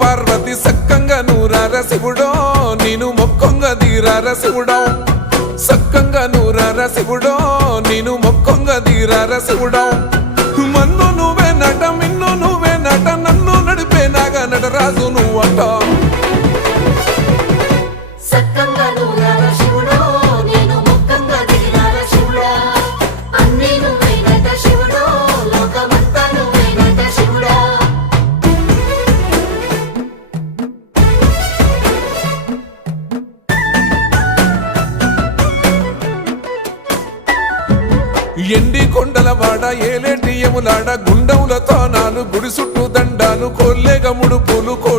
పార్వతి సక్కంగా నూరార శివుడో నేను మొక్కొంగ దీరార శివుడో సక్కంగా నూరార శివుడో నేను మొక్కొంగ దీరార శివుడో మన్ను నువ్వే నట మిన్ను నువ్వే నట నన్ను నడిపే నాగా నటరాజు నువ్వట ఎండి కొండలవాడ ఏలేటి యములాడ గుండములతో నాలు గుడి చుట్టూ దండాలు కొల్లేగ ముడుపు